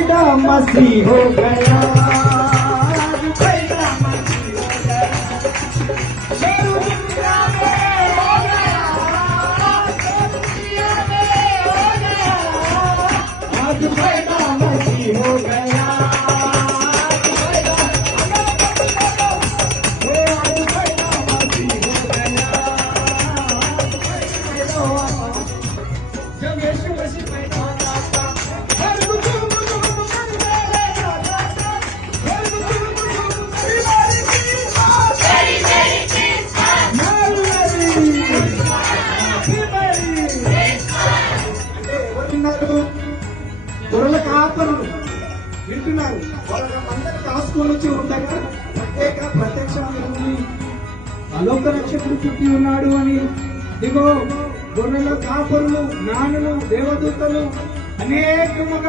पैदा मसीह हो गया, आज पैदा मसीह हो गया, शेरू दुनिया में हो गया, दुनिया में हो गया, आज पैदा मसीह हो गया, आज पैदा मसीह हो गया। जब यीशु मसीह पैदा हुआ था, हर बुजुर्ग मर गया था, हर बुजुर्ग बीमारी की बात, ఎవరున్నారు? గొర్రెల కాపరులు వింటున్నారు. వాళ్ళందరూ కాసుకొని వచ్చి ఉండగా ప్రత్యక్షమైంది అలోక రక్షకుడు పుట్టి ఉన్నాడు అని. ఇదిగో గొర్రెల కాపరులు, జ్ఞానులు, దేవదూతలు అనేకముగా